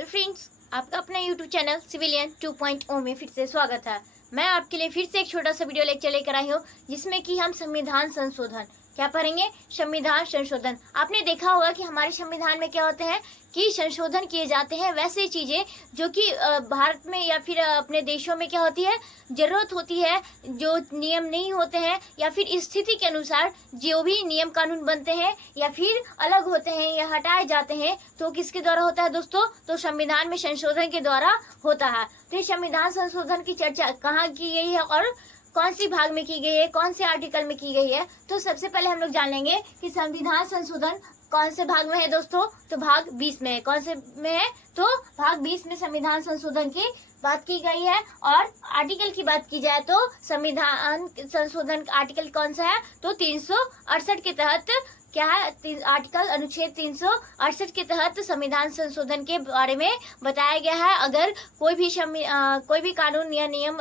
Hello friends, आपका अपना YouTube channel civilian 2.0 में फिर से स्वागत है। मैं आपके लिए फिर से एक छोटा सा वीडियो लेक्चर लेकर आई हूँ, जिसमें कि हम संविधान संशोधन क्या पढ़ेंगे। संविधान संशोधन आपने देखा होगा कि हमारे संविधान में क्या होते हैं कि संशोधन किए जाते हैं वैसे चीजें जो कि भारत में या फिर अपने देशों में क्या होती है, जरूरत होती है, जो नियम नहीं होते हैं या फिर स्थिति के अनुसार जो भी नियम कानून बनते हैं या फिर अलग होते हैं या हटाए जाते हैं, तो किसके द्वारा होता है दोस्तों? तो संविधान में संशोधन के द्वारा होता है। तो ये संविधान संशोधन की चर्चा कहाँ की गई है और कौन सी भाग में की गई है, कौन से आर्टिकल में की गई है? तो सबसे पहले हम लोग जान लेंगे कि संविधान संशोधन कौन से भाग में है दोस्तों। तो भाग 20 में है। कौन से में है? तो भाग 20 में संविधान संशोधन की बात की गई है। और आर्टिकल की बात की जाए तो संविधान संशोधन आर्टिकल कौन सा है? तो 368 के तहत क्या है, आर्टिकल अनुच्छेद 368 के तहत संविधान संशोधन के बारे में बताया गया है। अगर कोई भी कानून या नियम,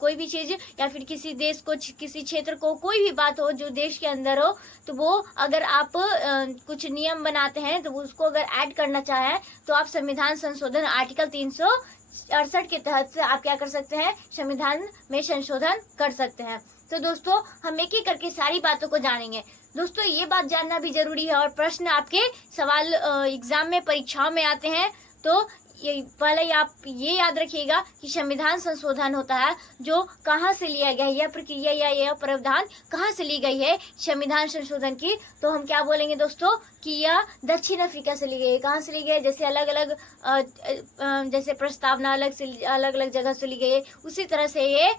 कोई भी चीज या फिर किसी देश को, किसी क्षेत्र को, कोई भी बात हो जो देश के अंदर हो, तो वो अगर आप कुछ नियम बनाते हैं तो उसको अगर ऐड करना चाहें तो आप संविधान संशोधन आर्टिकल 368 के तहत आप क्या कर सकते हैं, संविधान में संशोधन कर सकते हैं। तो दोस्तों हम एक एक करके सारी बातों को जानेंगे। दोस्तों ये बात जानना भी जरूरी है और प्रश्न आपके सवाल एग्जाम में, परीक्षाओं में आते हैं। तो पहले आप ये याद रखिएगा कि संविधान संशोधन होता है जो कहाँ से लिया गया है, यह प्रक्रिया या यह प्रावधान कहाँ से ली गई है संविधान संशोधन की। तो हम क्या बोलेंगे दोस्तों कि यह दक्षिण अफ्रीका से ली गई है। कहाँ से ली गई है? जैसे अलग अलग जैसे प्रस्तावना अलग अलग जगह से ली गई है, उसी तरह से ये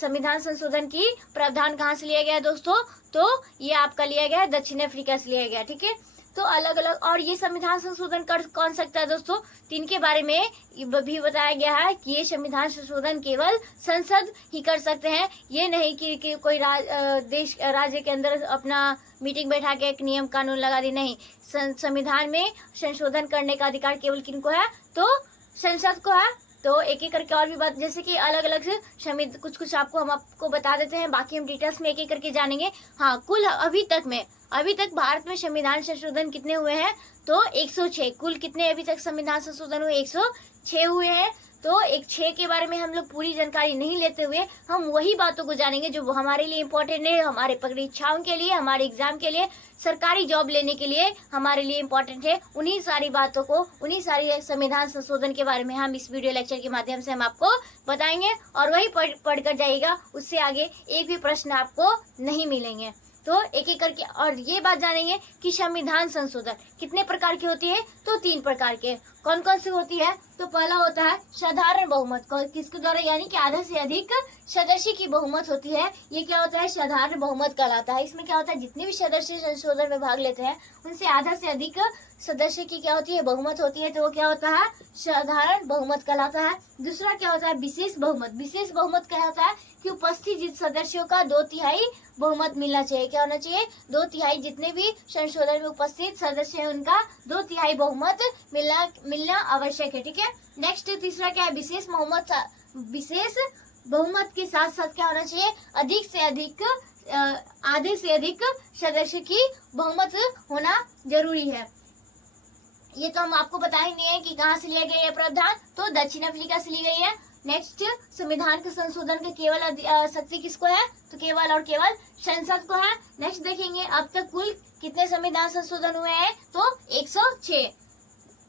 संविधान संशोधन की प्रावधान कहाँ से लिया गया है दोस्तों? तो ये आपका लिया गया है दक्षिण अफ्रीका से लिया गया, ठीक है। तो अलग अलग, और ये संविधान संशोधन कर कौन सकता है दोस्तों? तीन के बारे में भी बताया गया है कि ये संविधान संशोधन केवल संसद ही कर सकते हैं। ये नहीं कि कोई राज्य के अंदर अपना मीटिंग बैठा के एक नियम कानून लगा दी, नहीं। संविधान में संशोधन करने का अधिकार केवल किनको है? तो संसद को है। तो एक एक करके और भी बात, जैसे कि अलग अलग से कुछ हम आपको बता देते हैं, बाकी हम डिटेल्स में एक एक करके जानेंगे। हाँ, कुल अभी तक भारत में संविधान संशोधन कितने हुए हैं? तो 106। कुल कितने अभी तक संविधान संशोधन हुए? 106 हुए हैं। तो 106 के बारे में हम लोग पूरी जानकारी नहीं लेते हुए हम वही बातों को जानेंगे जो हमारे लिए इम्पोर्टेंट है, हमारे परीक्षाओं के लिए, हमारे एग्जाम के लिए, सरकारी जॉब लेने के लिए हमारे लिए इम्पोर्टेंट है। उन्हीं सारी बातों को, उन्हीं सारी संविधान संशोधन के बारे में हम इस वीडियो लेक्चर के माध्यम से हम आपको बताएंगे और वही पढ़ कर जाइएगा। उससे आगे एक भी प्रश्न आपको नहीं मिलेंगे। तो एक एक करके और ये बात जानेंगे कि संविधान संशोधन कितने प्रकार की होती है? तो 3 प्रकार के। कौन कौन सी होती है? तो पहला होता है साधारण बहुमत, किसके द्वारा, यानी कि आधा से अधिक सदस्य की बहुमत होती है। ये क्या होता है? साधारण बहुमत कहलाता है। इसमें क्या होता है, जितने भी सदस्य संशोधन में भाग लेते हैं उनसे आधा से अधिक सदस्य की क्या होती है, बहुमत होती है। तो वो क्या होता है? साधारण बहुमत कहलाता है। दूसरा क्या होता है? विशेष बहुमत। विशेष बहुमत क्या होता है कि उपस्थित सदस्यों का 2/3 बहुमत मिलना चाहिए। क्या होना चाहिए? 2/3। जितने भी संशोधन में उपस्थित सदस्य हैं उनका 2/3 बहुमत मिलना आवश्यक है, ठीक है। नेक्स्ट तीसरा क्या है? विशेष बहुमत के साथ साथ क्या होना चाहिए? अधिक से अधिक आधे से अधिक सदस्य की बहुमत होना जरूरी है। ये तो हम आपको बता ही नहीं है कि कहाँ से लिया गया ये प्रावधान। तो दक्षिण अफ्रीका से ली गई है। नेक्स्ट, संविधान के संशोधन के केवल शक्ति किसको है? तो केवल और केवल संसद को है। नेक्स्ट देखेंगे अब तक कुल कितने संविधान संशोधन हुए हैं? तो 106।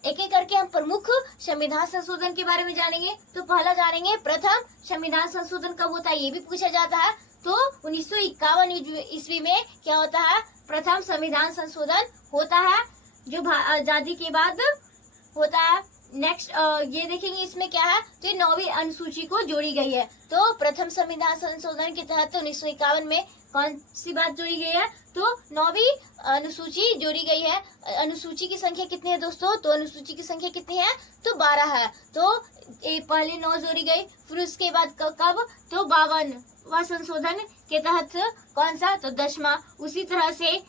एक एक करके हम प्रमुख संविधान संशोधन के बारे में जानेंगे। तो पहला जानेंगे प्रथम संविधान संशोधन कब होता है, ये भी पूछा जाता है। तो 1951 ईस्वी में क्या होता है? प्रथम संविधान संशोधन होता है जो आजादी के बाद होता है। नेक्स्ट ये देखेंगे इसमें क्या है, तो 9वीं अनुसूची को जोड़ी गई है। तो प्रथम संविधान संशोधन के तहत 1951 में कौन सी बात जोड़ी गई है? तो 9वीं अनुसूची जोड़ी गई है। अनुसूची की संख्या कितनी है दोस्तों? तो अनुसूची की संख्या कितनी है? तो 12 है। तो पहले 9 जोड़ी गई, फिर उसके बाद कब? तो 52वां संशोधन के तहत कौन सा? तो 10वां। उसी तरह से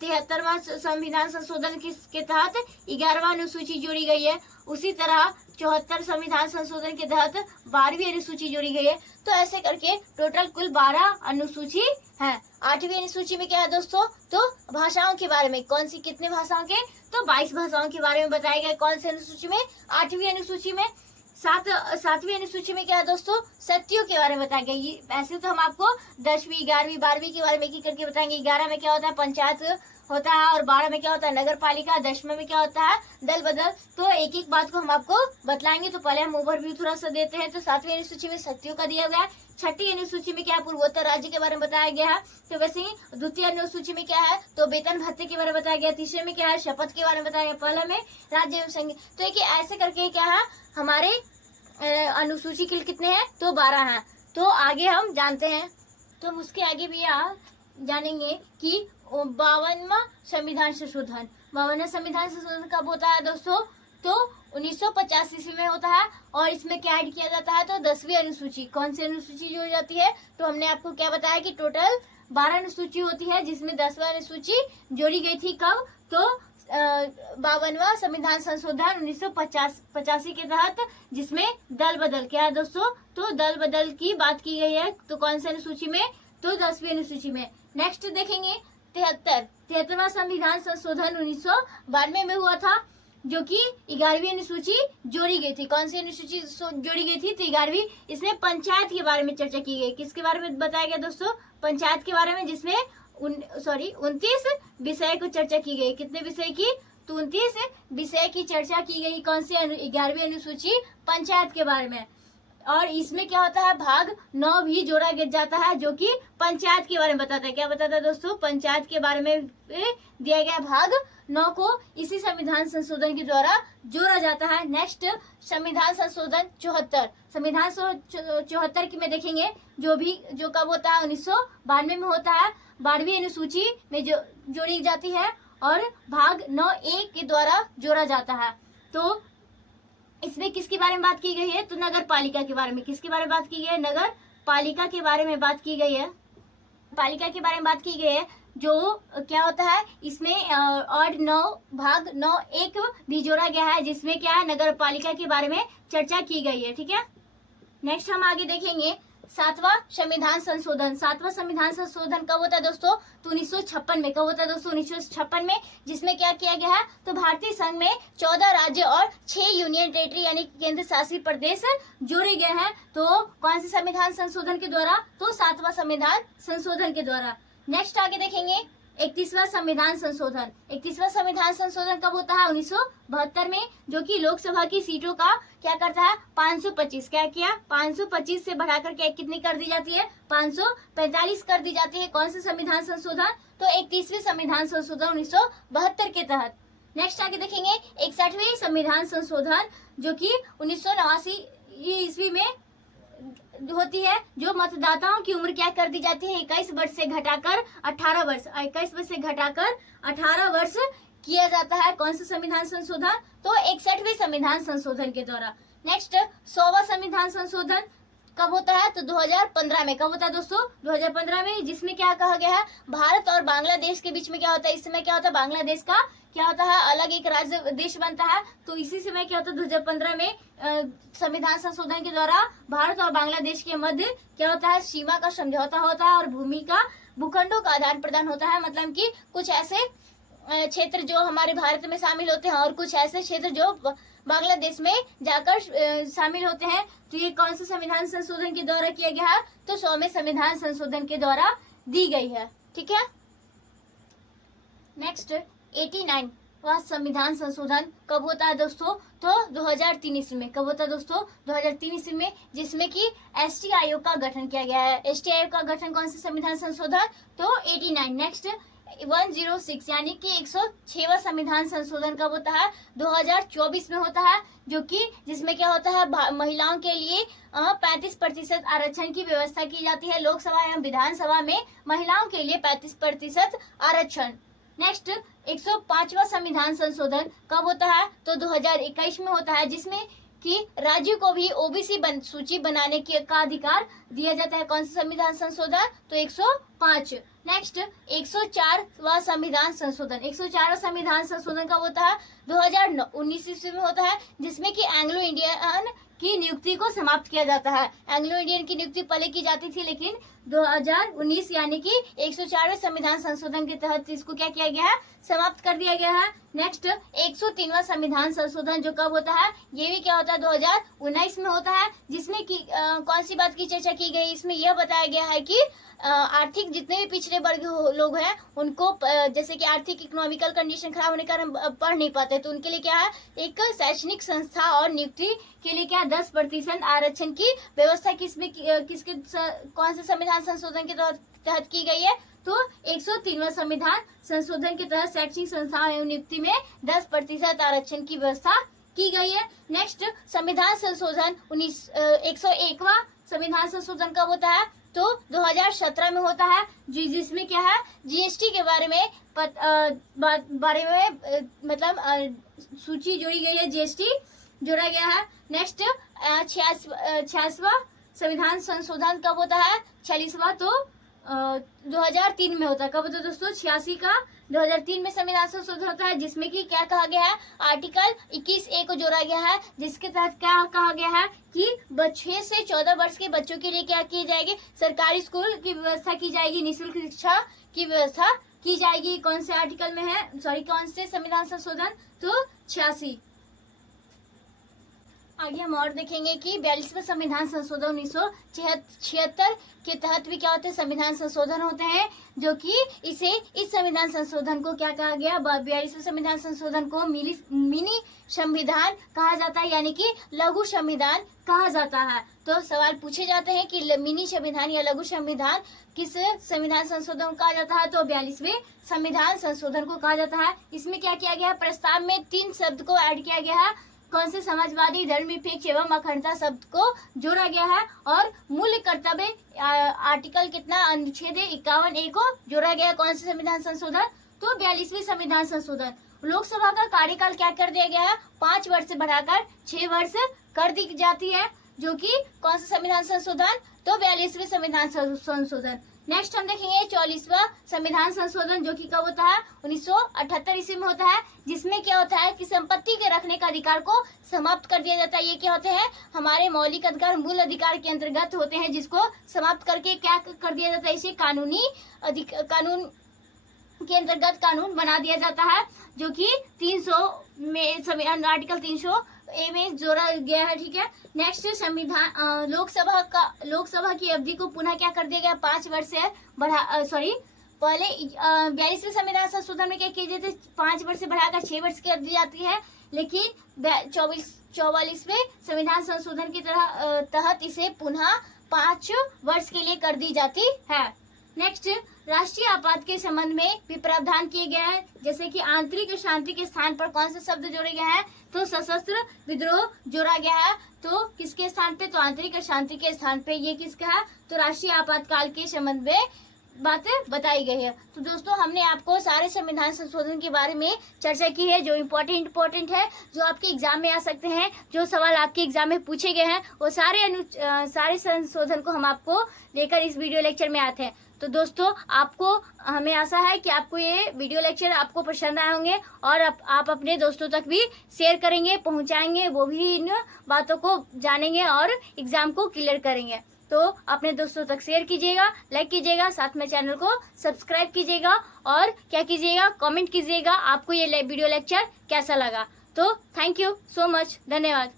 73वां संविधान संशोधन के तहत 11वां अनुसूची जोड़ी गई है। उसी तरह 74 संविधान संशोधन के तहत 12वीं अनुसूची जोड़ी गई है। तो ऐसे करके टोटल कुल 12 अनुसूची है। 8वीं अनुसूची में क्या है दोस्तों, तो भाषाओं के बारे में, कौन सी कितने भाषाओं के, तो 22 भाषाओं के बारे में बताया गया। कौन सी अनुसूची में, 8वीं अनुसूची में। 7वीं अनुसूची में क्या है दोस्तों, सत्यों के बारे में बताया गया। ऐसे तो हम आपको 10वीं 11वीं 12वीं के बारे में एक करके बताएंगे। 11 में क्या होता है, पंचायत होता है, और 12 में क्या होता है, नगर पालिका। 10वें में क्या होता है, दल बदल। तो एक एक बात को हम आपको बतलाएंगे। तो पहले हम ओवरव्यू थोड़ा सा देते हैं। तो 7वीं अनुसूची में सत्यों का दिया गया है। 6ठी अनुसूची में क्या है, पूर्वोत्तर राज्य के बारे में बताया गया है। तो वैसे ही 2य अनुसूची में क्या है, तो वेतन भत्ते के बारे में बताया गया। 3रे में क्या है, शपथ के बारे में बताया गया। पहले में राज्य एवं संघ। तो एक ऐसे करके क्या है, हमारे अनुसूची के कितने हैं, तो 12 हैं। तो आगे हम जानते हैं। तो हम उसके आगे भी जानेंगे कि 52वां संविधान संशोधन। 52वां संविधान संशोधन कब होता है दोस्तों, तो 1950 ईस्वी में होता है। और इसमें क्या ऐड किया जाता है, तो 10वीं अनुसूची। कौन सी अनुसूची जोड़ी जाती है, तो हमने आपको क्या बताया कि टोटल 12 अनुसूची होती है, जिसमें 10वां अनुसूची जोड़ी गई थी। कब, तो 52वां संविधान संशोधन 1985 के तहत, जिसमें दल बदल क्या है दोस्तों, तो दल बदल की बात की गई है। तो कौन सी अनुसूची में, तो 10वीं अनुसूची में। नेक्स्ट देखेंगे 73वां संविधान संशोधन 1992 में हुआ था, जो कि 11वीं अनुसूची जोड़ी गई थी। कौन सी अनुसूची जोड़ी गई थी, तो 11वीं। इसमें पंचायत के बारे में चर्चा की गई। किसके बारे में बताया गया दोस्तों, पंचायत के बारे में, जिसमें 29 विषय को चर्चा की गई। कितने विषय की, तो 29 विषय की चर्चा की गई। कौन सी 11वीं अनुसूची, पंचायत के बारे में। और इसमें क्या होता है, भाग 9 भी जोड़ा जाता है, जो कि पंचायत के बारे में बताता है। क्या बताता है दोस्तों, पंचायत के बारे में दिया गया भाग 9 को इसी संविधान संशोधन के द्वारा जोड़ा जाता है। नेक्स्ट संविधान संशोधन 74। संविधान 74 की में देखेंगे, जो कब होता है, 1992 में होता है। 12वीं अनुसूची में जो जोड़ी जाती है, और भाग 9A के द्वारा जोड़ा जाता है। तो इसमें किसके बारे में बात की गई है, तो नगर पालिका के बारे में। किसके बारे में बात की गई है, नगर पालिका के बारे में बात की गई है। पालिका के बारे में बात की गई है, जो क्या होता है, इसमें और 9 भाग 9(1) भी जोड़ा गया है, जिसमें क्या है, नगर पालिका के बारे में चर्चा की गई है। ठीक है। नेक्स्ट हम आगे देखेंगे 7वां संविधान संशोधन। 7वां संविधान संशोधन कब होता है दोस्तों, तो 1956 में। कब होता है दोस्तों, 1956 में। जिसमें क्या किया गया है, तो भारतीय संघ में 14 राज्य और 6 यूनियन टेरिटरी यानी केंद्र शासित प्रदेश जोड़े गए हैं। तो कौन से संविधान संशोधन के द्वारा, तो 7वां संविधान संशोधन के द्वारा। नेक्स्ट आगे देखेंगे 31वां संविधान संशोधन। 31वां संविधान संशोधन कब होता है, 1972 में, जो कि लोकसभा की सीटों का क्या करता है, 525। क्या किया, 525 से बढ़ाकर क्या कितनी कर दी जाती है, 545 कर दी जाती है। कौन सा संविधान संशोधन, तो 31वें संविधान संशोधन 1972 के तहत। नेक्स्ट आगे देखेंगे 61वें संविधान संशोधन, जो कि 1989 ईस्वी में होती है। जो मतदाताओं की उम्र क्या कर दी जाती है, 21 वर्ष से घटाकर 18 वर्ष, 21 वर्ष से घटाकर 18 वर्ष किया जाता है। कौन सा संविधान संशोधन, तो 61वें संविधान संशोधन के द्वारा। नेक्स्ट 100वां संविधान संशोधन कब होता है, तो 2015 में। कब होता है दोस्तों, 2015 में। जिसमें क्या कहा गया है, भारत और बांग्लादेश के बीच में क्या होता है, इस समय क्या होता है, बांग्लादेश का क्या होता है, अलग एक राज्य देश बनता है। तो इसी समय क्या होता है, 2015 में संविधान संशोधन के द्वारा भारत और बांग्लादेश के मध्य क्या होता है, सीमा का समझौता होता है, और भूमि का भूखंडों का आदान प्रदान होता है। मतलब कि कुछ ऐसे क्षेत्र जो हमारे भारत में शामिल होते हैं, और कुछ ऐसे क्षेत्र जो बांग्लादेश में जाकर शामिल होते हैं। तो ये कौन सा संविधान संशोधन के द्वारा किया गया है, तो 100वें संविधान संशोधन के द्वारा दी गई है। ठीक है। नेक्स्ट 89 वह संविधान संशोधन कब होता है दोस्तों, तो 2003 ईस्वी में। कब होता है दोस्तों, 2003 ईस्वी में। जिसमें कि एसटी आयोग का गठन किया गया है। एसटी आयोग का गठन कौन से संविधान संशोधन, तो 89। नेक्स्ट 106 यानी कि 106वां संविधान संशोधन कब होता है, 2024 में होता है। जो कि जिसमें क्या होता है, महिलाओं के लिए 35% आरक्षण की व्यवस्था की जाती है। लोकसभा एवं विधानसभा में महिलाओं के लिए 35% आरक्षण। नेक्स्ट 105वां संविधान संशोधन कब होता है, तो 2021 में होता है। जिसमें कि राज्य को भी ओबीसी सूची बनाने का अधिकार दिया जाता है। कौन सा संविधान संशोधन? तो 105। नेक्स्ट 104वां संविधान संशोधन। 104वां संविधान संशोधन कब होता है? 2019 ईस्वी में होता है, जिसमें कि एंग्लो इंडियन की नियुक्ति को समाप्त किया जाता है। एंग्लो इंडियन की नियुक्ति पहले की जाती थी, लेकिन 2019 यानी कि 104वें संविधान संशोधन के तहत इसको क्या किया गया है? समाप्त कर दिया गया है। नेक्स्ट 103वां संविधान संशोधन जो कब होता है? ये भी क्या होता है? 2019 में होता है, जिसमें कि कौन सी बात की चर्चा की गई? इसमें यह बताया गया है कि आर्थिक जितने भी पिछड़े वर्ग लोग हैं उनको जैसे कि आर्थिक इकोनॉमिकल कंडीशन खराब होने के कारण पढ़ नहीं पाते, तो उनके लिए क्या है? एक शैक्षणिक संस्था और नियुक्ति के लिए क्या 10% आरक्षण की व्यवस्था किसके कौन से संविधान संशोधन के तहत की गई है? तो 103वां संविधान संशोधन के तहत शैक्षणिक संस्थाओं एवं नियुक्ति में 10% आरक्षण की व्यवस्था की गई है। नेक्स्ट संविधान संशोधन 101वां संविधान संशोधन कब होता है? तो 2017 में होता है, जिसमें क्या है? जीएसटी के बारे में मतलब सूची जोड़ी गई है, जीएसटी जोड़ा गया है। नेक्स्ट 86वां संविधान संशोधन कब होता है? 46वां तो 2003 में होता है। कब होता है दोस्तों? 86 का 2003 में संविधान संशोधन होता है, जिसमें कि क्या कहा गया है? आर्टिकल 21A को जोड़ा गया है, जिसके तहत क्या कहा गया है कि 6 से 14 वर्ष के बच्चों के लिए क्या की जाएगी? सरकारी स्कूल की व्यवस्था की जाएगी, निःशुल्क शिक्षा की व्यवस्था की जाएगी। कौन से आर्टिकल में है? कौन से संविधान संशोधन? तो 86। आगे हम और देखेंगे कि 42वां संविधान संशोधन 1976 के तहत भी क्या होते हैं? संविधान संशोधन होते हैं, जो कि इस संविधान संशोधन को क्या कहा गया? 42वें संविधान संशोधन को मिनी संविधान कहा जाता है, यानी कि लघु संविधान कहा जाता है। तो सवाल पूछे जाते हैं कि मिनी संविधान या लघु संविधान किस संविधान संशोधन को कहा जाता है? तो 42वें संविधान संशोधन को कहा जाता है। इसमें क्या किया गया? प्रस्ताव में 3 शब्द को ऐड किया गया है। कौन से? समाजवादी, धर्मनिरपेक्ष एवं अखंडता शब्द को जोड़ा गया है, और मूल कर्तव्य आर्टिकल कितना? अनुच्छेद 51A को जोड़ा गया है। कौन से संविधान संशोधन? तो 42वें संविधान संशोधन। लोकसभा का कार्यकाल क्या कर दिया गया है? 5 वर्ष से बढ़ाकर 6 वर्ष कर दी जाती है, जो कि कौन सा संविधान संशोधन? तो 42वें संविधान संशोधन। नेक्स्ट हम देखेंगे 44वां संविधान संशोधन, जो कि कब होता है? 1978 ईस्वी में होता है, जिसमें क्या होता है कि संपत्ति के रखने का अधिकार को समाप्त कर दिया जाता है। ये क्या होते हैं? हमारे मौलिक अधिकार, मूल अधिकार के अंतर्गत होते हैं, जिसको समाप्त करके क्या कर दिया जाता है? इसे कानून के अंतर्गत कानून बना दिया जाता है, जो कि 300 में आर्टिकल 300A में जोड़ा गया है। ठीक है। नेक्स्ट संविधान लोकसभा की अवधि को पुनः क्या कर दिया गया? 5 वर्ष से पहले 42वें संविधान संशोधन में क्या किए जाते? 5 वर्ष से बढ़ाकर 6 वर्ष कर दी जाती है, लेकिन 44वें संविधान संशोधन की तहत इसे पुनः 5 वर्ष के लिए कर दी जाती है। नेक्स्ट राष्ट्रीय आपात के संबंध में भी प्रावधान किए गए हैं, जैसे कि आंतरिक शांति के स्थान पर कौन सा शब्द जोड़े गया है? तो सशस्त्र विद्रोह जोड़ा गया है। तो किसके स्थान पे? तो आंतरिक शांति के स्थान पे ये किसका है? तो राष्ट्रीय आपातकाल के संबंध में बातें बताई गई है। तो दोस्तों हमने आपको सारे संविधान संशोधन के बारे में चर्चा की है, जो इम्पोर्टेंट है, जो आपके एग्जाम में आ सकते हैं, जो सवाल आपके एग्जाम में पूछे गए हैं, वो सारे संशोधन को हम आपको लेकर इस वीडियो लेक्चर में आते हैं। तो दोस्तों हमें आशा है कि आपको ये वीडियो लेक्चर आपको पसंद आए होंगे, और आप अपने दोस्तों तक भी शेयर करेंगे, पहुंचाएंगे, वो भी इन बातों को जानेंगे और एग्जाम को क्लियर करेंगे। तो अपने दोस्तों तक शेयर कीजिएगा, लाइक कीजिएगा, साथ में चैनल को सब्सक्राइब कीजिएगा, और क्या कीजिएगा? कमेंट कीजिएगा आपको ये वीडियो लेक्चर कैसा लगा। तो थैंक यू सो मच, धन्यवाद।